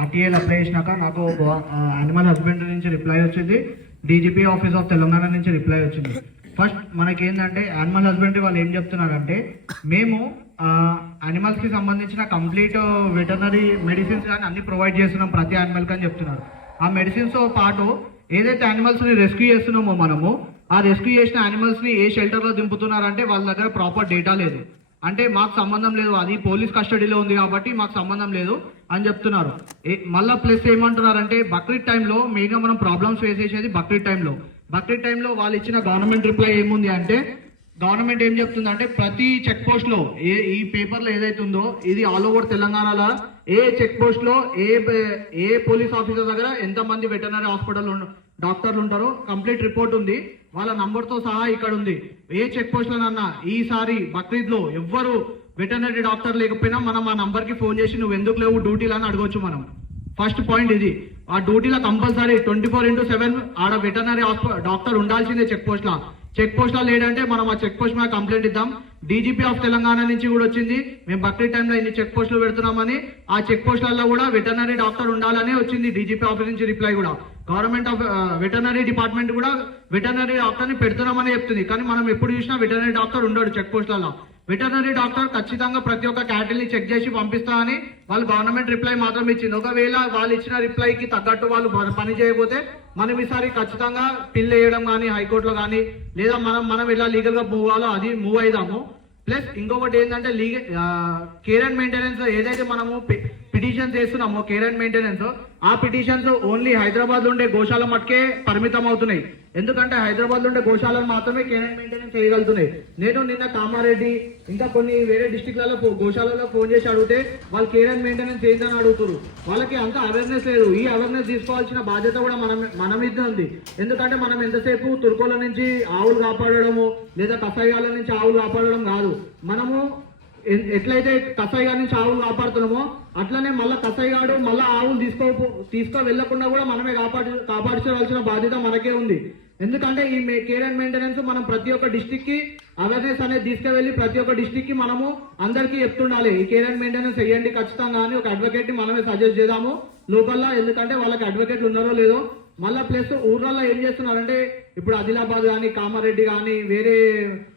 ఆర్టీఏలు apply చేసినాక నాకు animal husbandry నుంచి రిప్లై వచ్చింది, డీజీపీ ఆఫీస్ ఆఫ్ తెలంగాణ నుంచి రిప్లై వచ్చింది. ఫస్ట్ మనకి ఏంటంటే యానిమల్ హస్బెండరీ వాళ్ళు ఏం చెప్తున్నారంటే, మేము యానిమల్స్కి సంబంధించిన కంప్లీట్ వెటర్నరీ మెడిసిన్స్ కానీ అన్ని ప్రొవైడ్ చేస్తున్నాం ప్రతి యానిమల్కి అని చెప్తున్నారు. ఆ మెడిసిన్స్తో పాటు ఏదైతే యానిమల్స్ని రెస్క్యూ చేస్తున్నామో మనము, ఆ రెస్క్యూ చేసిన యానిమల్స్ని ఏ షెల్టర్లో దింపుతున్నారంటే వాళ్ళ దగ్గర ప్రాపర్ డేటా లేదు. అంటే మాకు సంబంధం లేదు, అది పోలీస్ కస్టడీలో ఉంది కాబట్టి మాకు సంబంధం లేదు అని చెప్తున్నారు. మళ్ళీ ప్లస్ ఏమంటున్నారంటే బక్రీద్ టైంలో మెయిన్గా మనం ప్రాబ్లమ్స్ ఫేస్ చేసేది బక్రీద్ టైంలో వాళ్ళు ఇచ్చిన గవర్నమెంట్ రిప్లై ఏముంది అంటే, గవర్నమెంట్ ఏం చెప్తుందంటే ప్రతి చెక్ పోస్ట్ లో ఈ పేపర్ లో ఏదైతే ఉందో ఇది ఆల్ ఓవర్ తెలంగాణలో ఏ చెక్ పోస్ట్ లో ఏ పోలీస్ ఆఫీసర్ దగ్గర ఎంతమంది వెటర్నరీ హాస్పిటల్ డాక్టర్లు ఉంటారో కంప్లీట్ రిపోర్ట్ ఉంది, వాళ్ళ నంబర్తో సహా ఇక్కడ ఉంది. ఏ చెక్ పోస్ట్ లోనన్నా ఈసారి బక్రీద్ లో ఎవ్వరు వెటర్నరీ డాక్టర్ లేకపోయినా మనం ఆ నంబర్ కి ఫోన్ చేసి నువ్వు ఎందుకు లేవు డ్యూటీలో అని అడగొచ్చు మనం. ఫస్ట్ పాయింట్ ఇది. ఆ డ్యూటీలో కంపల్సరీ 24/7 ఆడ వెటర్నరీ డాక్టర్ ఉండాల్సిందే చెక్ పోస్ట్ లో లేదంటే మనం ఆ చెక్ పోస్ట్ మీద కంప్లైంట్ ఇద్దాం. డీజీపీ ఆఫ్ తెలంగాణ నుంచి కూడా వచ్చింది, మేము బక్రీద్ టైంలో ఇన్ని చెక్ పోస్టులు పెడుతున్నామని, ఆ చెక్ పోస్టులలో కూడా వెటర్నరీ డాక్టర్ ఉండాలనే వచ్చింది డీజీపీ ఆఫీస్ నుంచి రిప్లై కూడా. గవర్నమెంట్ ఆఫ్ వెటర్నరీ డిపార్ట్మెంట్ కూడా వెటర్నరీ డాక్టర్ని పెడుతున్నామని చెప్తుంది, కానీ మనం ఎప్పుడు చూసినా వెటర్నరీ డాక్టర్ ఉండడు చెక్ పోస్టులలో. వెటర్నరీ డాక్టర్ ఖచ్చితంగా ప్రతి ఒక్క క్యాటిల్ని చెక్ చేసి పంపిస్తామని వాళ్ళు గవర్నమెంట్ రిప్లై మాత్రం ఇచ్చింది. ఒకవేళ వాళ్ళు ఇచ్చిన రిప్లైకి తగ్గట్టు వాళ్ళు పని చేయకపోతే మనం ఈసారి ఖచ్చితంగా పిల్ వేయడం కానీ హైకోర్టులో కానీ, లేదా మనం ఎలా లీగల్గా మూవ్ అవ్వాలో అది మూవ్ అయిదాము. ప్లస్ ఇంకొకటి ఏంటంటే కేర్ అండ్ మెయింటెనెన్స్ ఏదైతే మనము పిటిషన్స్ చేస్తున్నామో కేర్ అండ్ మెయింటెనెన్స్, ఆ పిటిషన్స్ ఓన్లీ హైదరాబాద్ లో ఉండే గోశాల మట్టుకే పరిమితం అవుతున్నాయి. ఎందుకంటే హైదరాబాద్ లో ఉండే గోశాలను మాత్రమే కేర్ అండ్ మెయింటెనెన్స్ చేయగలుగుతున్నాయి. నేను నిన్న కామారెడ్డి ఇంకా కొన్ని వేరే డిస్టిక్లలో గోశాలలో ఫోన్ చేసి అడిగితే వాళ్ళు కేర్ అండ్ మెయింటెనెన్స్ ఏందని అడుగుతారు. వాళ్ళకి అంత అవేర్నెస్ లేదు. ఈ అవేర్నెస్ తీసుకోవాల్సిన బాధ్యత కూడా మన మీద ఉంది. ఎందుకంటే మనం ఎంతసేపు తుర్కోల నుంచి ఆవులు కాపాడడము లేదా కషాయాల నుంచి ఆవులు కాపాడడం కాదు, మనము ఎట్లయితే కసాయిగాడి నుంచి ఆవులు కాపాడుతున్నామో అట్లనే మళ్ళీ కసాయిగాడు మళ్ళీ ఆవులు తీసుకో వెళ్లకుండా కూడా మనమే కాపాడుకోవాల్సిన బాధ్యత మనకే ఉంది. ఎందుకంటే ఈ కేర్ అండ్ మెయింటెనెన్స్ మనం ప్రతి ఒక్క డిస్టిక్ కి అవేర్నెస్ అనేది తీసుకువెళ్ళి ప్రతి ఒక్క డిస్టిక్ కి మనము అందరికీ చెప్తుండాలి, ఈ కేర్ అండ్ మెయింటెనెన్స్ వేయండి ఖచ్చితంగా అని ఒక అడ్వకేట్ ని మనమే సజెస్ట్ చేద్దాము లోకల్లో. ఎందుకంటే వాళ్ళకి అడ్వకేట్లు ఉన్నారో లేదో. మళ్ళీ ప్లస్ ఊర్లలో ఏం చేస్తున్నారంటే ఇప్పుడు ఆదిలాబాద్ కానీ కామారెడ్డి కానీ వేరే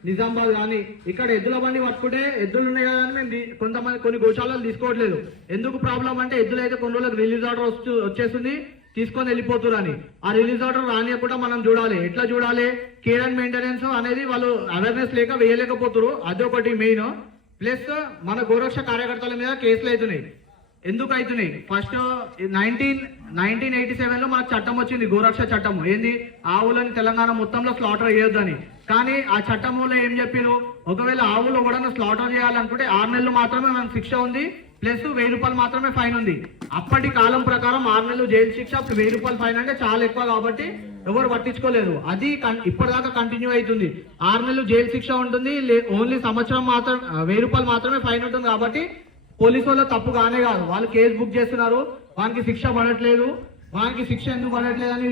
నిజామాబాద్ కానీ ఇక్కడ ఎద్దుల బండి పట్టుకుంటే ఎద్దులు ఉన్నాయి కదా అని మేము కొన్ని గోశాలలు తీసుకోవట్లేదు. ఎందుకు ప్రాబ్లం అంటే ఎద్దులు అయితే కొన్ని రోజులకు రిలీజ్ ఆర్డర్ వచ్చేస్తుంది, తీసుకొని వెళ్ళిపోతున్నారు అని. ఆ రిలీజ్ ఆర్డర్ రానియకుండా మనం చూడాలి. ఎట్లా చూడాలి? కేర్ అండ్ మెయింటెనెన్స్ అనేది వాళ్ళు అవేర్నెస్ లేక వేయలేకపోతున్నారు, అదొకటి మెయిన్. ప్లస్ మన గోరక్ష కార్యకర్తల మీద కేసులు అవుతున్నాయి. ఎందుకు అవుతున్నాయి? ఫస్ట్ 1987లో మనకు చట్టం వచ్చింది, గోరక్ష చట్టం. ఏంది? ఆవులని తెలంగాణ మొత్తంలో స్లాటర్ చేయొద్దని. కానీ ఆ చట్టంలో ఏం చెప్పారు, ఒకవేళ ఆవులు కూడా స్లాటర్ చేయాలనుకుంటే 6 నెలలు మాత్రమే మనకు శిక్ష ఉంది, ప్లస్ 1000 రూపాయలు మాత్రమే ఫైన్ ఉంది. అప్పటి కాలం ప్రకారం 6 నెలలు జైలు శిక్ష, 1000 రూపాయలు ఫైన్ అంటే చాలా ఎక్కువ కాబట్టి ఎవరు పట్టించుకోలేదు. అది ఇప్పటిదాకా కంటిన్యూ అవుతుంది. 6 నెలలు జైలు శిక్ష ఉంటుంది, ఓన్లీ సంవత్సరం మాత్రం 1000 రూపాయలు మాత్రమే ఫైన్ ఉంటుంది. కాబట్టి పోలీసు వాళ్ళ తప్పు కానే కాదు, వాళ్ళు కేసు బుక్ చేస్తున్నారు, వానికి శిక్ష పడట్లేదు. వానికి శిక్ష ఎందుకు పడట్లేదు అని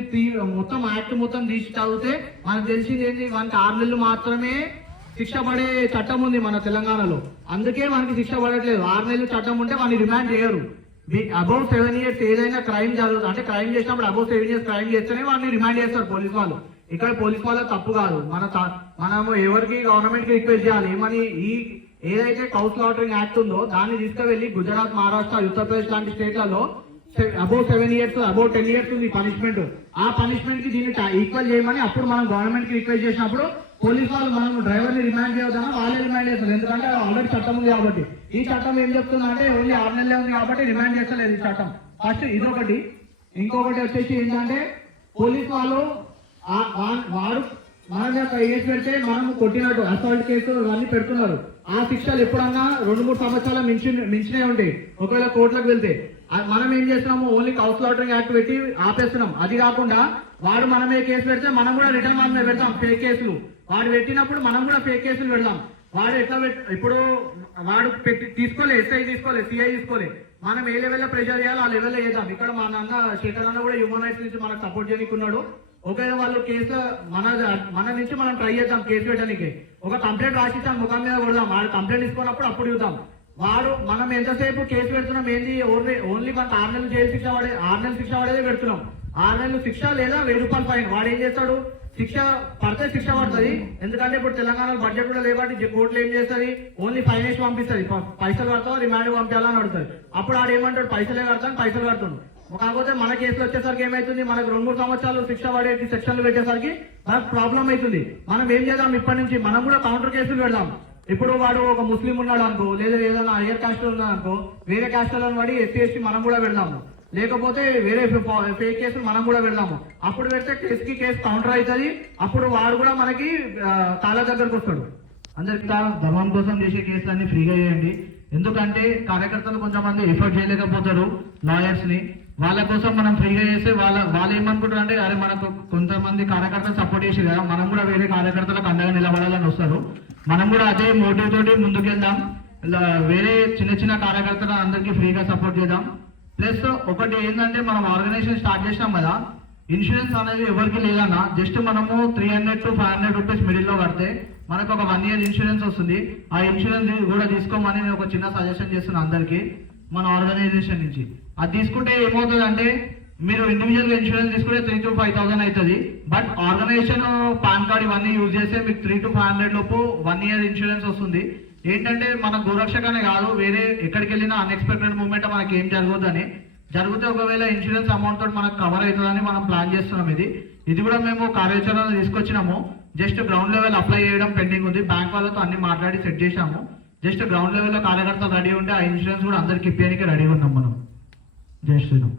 మొత్తం యాక్ట్ మొత్తం తీసి చదివితే మనకు తెలిసింది ఏంటి, వానికి 6 నెలలు మాత్రమే శిక్ష పడే చట్టం ఉంది మన తెలంగాణలో. అందుకే మనకి శిక్ష పడట్లేదు. 6 నెలలు చట్టం ఉంటే వాడిని రిమాండ్ చేయరు. అబౌవ్ 7 years ఏదైనా క్రైమ్ జరుగుతుంది అంటే క్రైమ్ చేసినప్పుడు అబౌవ్ 7 years క్రైమ్ చేస్తేనే వాడిని రిమాండ్ చేస్తారు పోలీసు వాళ్ళు. ఇక్కడ పోలీసు వాళ్ళ తప్పు కాదు. మనము ఎవరికి గవర్నమెంట్ కి రిక్వెస్ట్ చేయాలి ఏమని, ఏదైతే కౌ స్లాటరింగ్ యాక్ట్ ఉందో దాన్ని తీసుకువెళ్ళి గుజరాత్, మహారాష్ట్ర, ఉత్తరప్రదేశ్ లాంటి స్టేట్లలో అబౌవ్ 7 years అబౌవ్ 10 years ఉంది పనిష్మెంట్. ఆ పనిష్మెంట్ కి దీన్ని ఈక్వల్ చేయమని అప్పుడు మనం గవర్నమెంట్ కి రిక్వెస్ట్ చేసినప్పుడు పోలీసు వాళ్ళు మనం డ్రైవర్ ని రిమాండ్ చేయొద్దని వాళ్ళే రిమాండ్ చేస్తారు. ఎందుకంటే ఆల్రెడీ చట్టం ఉంది కాబట్టి. ఈ చట్టం ఏం చెప్తుంది అంటే ఓన్లీ 6 నెలలే ఉంది కాబట్టి రిమాండ్ చేస్తలేదు ఈ చట్టం. ఫస్ట్ ఇదొకటి. ఇంకొకటి వచ్చేసి ఏంటంటే పోలీసు వాళ్ళు వాడు మన మీద కేసు పెడితే మనం కొట్టినట్టు అసాల్ట్ కేసు ఇవన్నీ పెడుతున్నారు. ఆ శిక్షలు ఎప్పుడన్నా 2-3 సంవత్సరాల మించినే ఉంటాయి ఒకవేళ కోర్టులకు వెళ్తే. మనం ఏం చేస్తున్నాము, ఓన్లీ కౌ స్లాటరింగ్ యాక్ట్ పెట్టి ఆపేస్తున్నాం. అది కాకుండా వాడు మన మీద కేసు పెడితే మనం కూడా రిటర్న్ మన మీద పెడతాం ఫేక్ కేసులు. వాడు పెట్టినప్పుడు మనం కూడా ఫేక్ కేసులు పెడతాం. వాడు ఎట్లా ఇప్పుడు వాడు తీసుకోలే, ఎస్ఐ తీసుకోలే, సిఐ తీసుకోలే, మనం ఏ లెవెల్లో ప్రెషర్ చేయాలో ఆ లెవెల్లో చేద్దాం. ఇక్కడ మా నాన్న శేఖర్ అన్న కూడా హ్యూమన్ రైట్స్ నుంచి మనకు సపోర్ట్ చేయకున్నాడు. ఒకవేళ వాళ్ళు కేసు మన నుంచి మనం ట్రై చేద్దాం కేసు పెట్టడానికి. ఒక కంప్లైంట్ రాసిస్తాం, ముఖం మీద కొడదాం. వాళ్ళు కంప్లైంట్ తీసుకున్నప్పుడు అప్పుడు చూద్దాం. వాడు మనం ఎంతసేపు కేసు పెడుతున్నాం ఏంది, ఓన్లీ మనకు 6 నెలలు జైలు శిక్ష 6 నెలలు శిక్ష పడేదే పెడుతున్నాం. 6 నెలలు శిక్ష లేదా 1000 రూపాయలు ఫైన్. వాడు ఏం చేస్తాడు, శిక్ష పడితే శిక్ష పడుతుంది. ఎందుకంటే ఇప్పుడు తెలంగాణలో బడ్జెట్ కూడా లేబట్టి కోర్టులు ఏం చేస్తుంది, ఓన్లీ ఫైన్ వేసి పంపిస్తుంది. పైసలు కడతావు రిమాండ్ పంపించాలని అడుగుతుంది. అప్పుడు ఆడు ఏమంటాడు, పైసలే కడతాను పైసలు కడుతున్నాడు. కాకపోతే మన కేసులు వచ్చేసరికి ఏమైతుంది, మనకు 2-3 సంవత్సరాలు శిక్ష పడే సెక్షన్లు పెట్టేసరికి మనకు ప్రాబ్లం అవుతుంది. మనం ఏం చేద్దాం, ఇప్పటి నుంచి మనం కూడా కౌంటర్ కేసులు పెడదాం. ఇప్పుడు వాడు ఒక ముస్లిం ఉన్నాడు అనుకో, లేదా ఏదైనా హయ్యర్ కాస్ట్ ఉన్నాడు అనుకో, వేరే కాస్ట్లను పడి ఎస్సీ ఎస్టీ మనం కూడా పెడదాము. లేకపోతే వేరే ఫేక్ కేసులు మనం కూడా పెడదాము. అప్పుడు పెడితే కేసుకి కేసు కౌంటర్ అవుతుంది. అప్పుడు వాడు కూడా మనకి కాళ్ళ దగ్గరకు వస్తాడు. అందరికి ధర్మం కోసం చేసే కేసులన్నీ ఫ్రీగా చేయండి. ఎందుకంటే కార్యకర్తలు కొంతమంది ఎఫర్ట్ చేయలేకపోతారు లాయర్స్ ని, వాళ్ళ కోసం మనం ఫ్రీగా చేస్తే వాళ్ళు ఏమనుకుంటారు అంటే, అరే మనకు కొంతమంది కార్యకర్తలు సపోర్ట్ చేసి కదా, మనం కూడా వేరే కార్యకర్తలకు అండగా నిలబడాలని వస్తారు. మనం కూడా అదే మోటివ్ తోటి ముందుకెళ్దాం. వేరే చిన్న చిన్న కార్యకర్తలు అందరికీ ఫ్రీగా సపోర్ట్ చేద్దాం. ప్లస్ ఒకటి ఏంటంటే, మనం ఆర్గనైజేషన్ స్టార్ట్ చేసినాం కదా, ఇన్సూరెన్స్ అనేది ఎవరికి లేదన్నా, జస్ట్ మనము 300 to 500 రూపీస్ మిడిల్ లో కడితే మనకు ఒక 1 year ఇన్సూరెన్స్ వస్తుంది. ఆ ఇన్సూరెన్స్ కూడా తీసుకోమని నేను ఒక చిన్న సజెషన్ చేస్తున్నాను అందరికి మన ఆర్గనైజేషన్ నుంచి. అది తీసుకుంటే ఏమవుతుంది అంటే, మీరు ఇండివిజువల్ గా ఇన్సూరెన్స్ తీసుకుంటే 3,000 to 5,000 అవుతుంది. బట్ ఆర్గనైజేషన్ పాన్ కార్డ్ ఇవన్నీ యూజ్ చేస్తే మీకు 300 to 500 లోపు 1 year ఇన్సూరెన్స్ వస్తుంది. ఏంటంటే మన గోరక్షకనే కాదు, వేరే ఎక్కడికి వెళ్ళినా అన్ఎక్స్పెక్టెడ్ మూమెంట్ మనకి ఏం జరగదని, జరిగితే ఒకవేళ ఇన్సూరెన్స్ అమౌంట్ తోటి మనకు కవర్ అవుతుందని మనం ప్లాన్ చేస్తున్నాం. ఇది కూడా మేము కార్యాచరణ తీసుకొచ్చినాము. జస్ట్ గ్రౌండ్ లెవెల్ అప్లై చేయడం పెండింగ్ ఉంది. బ్యాంక్ వాళ్ళతో అన్ని మాట్లాడి సెట్ చేశాము. జస్ట్ గ్రౌండ్ లెవెల్లో కార్యకర్తలు రెడీ ఉంటే ఆ ఇన్సూరెన్స్ కూడా అందరికి ఇప్పేయడానికి రెడీగా ఉన్నాం మనం. జై శ్రీరామ్.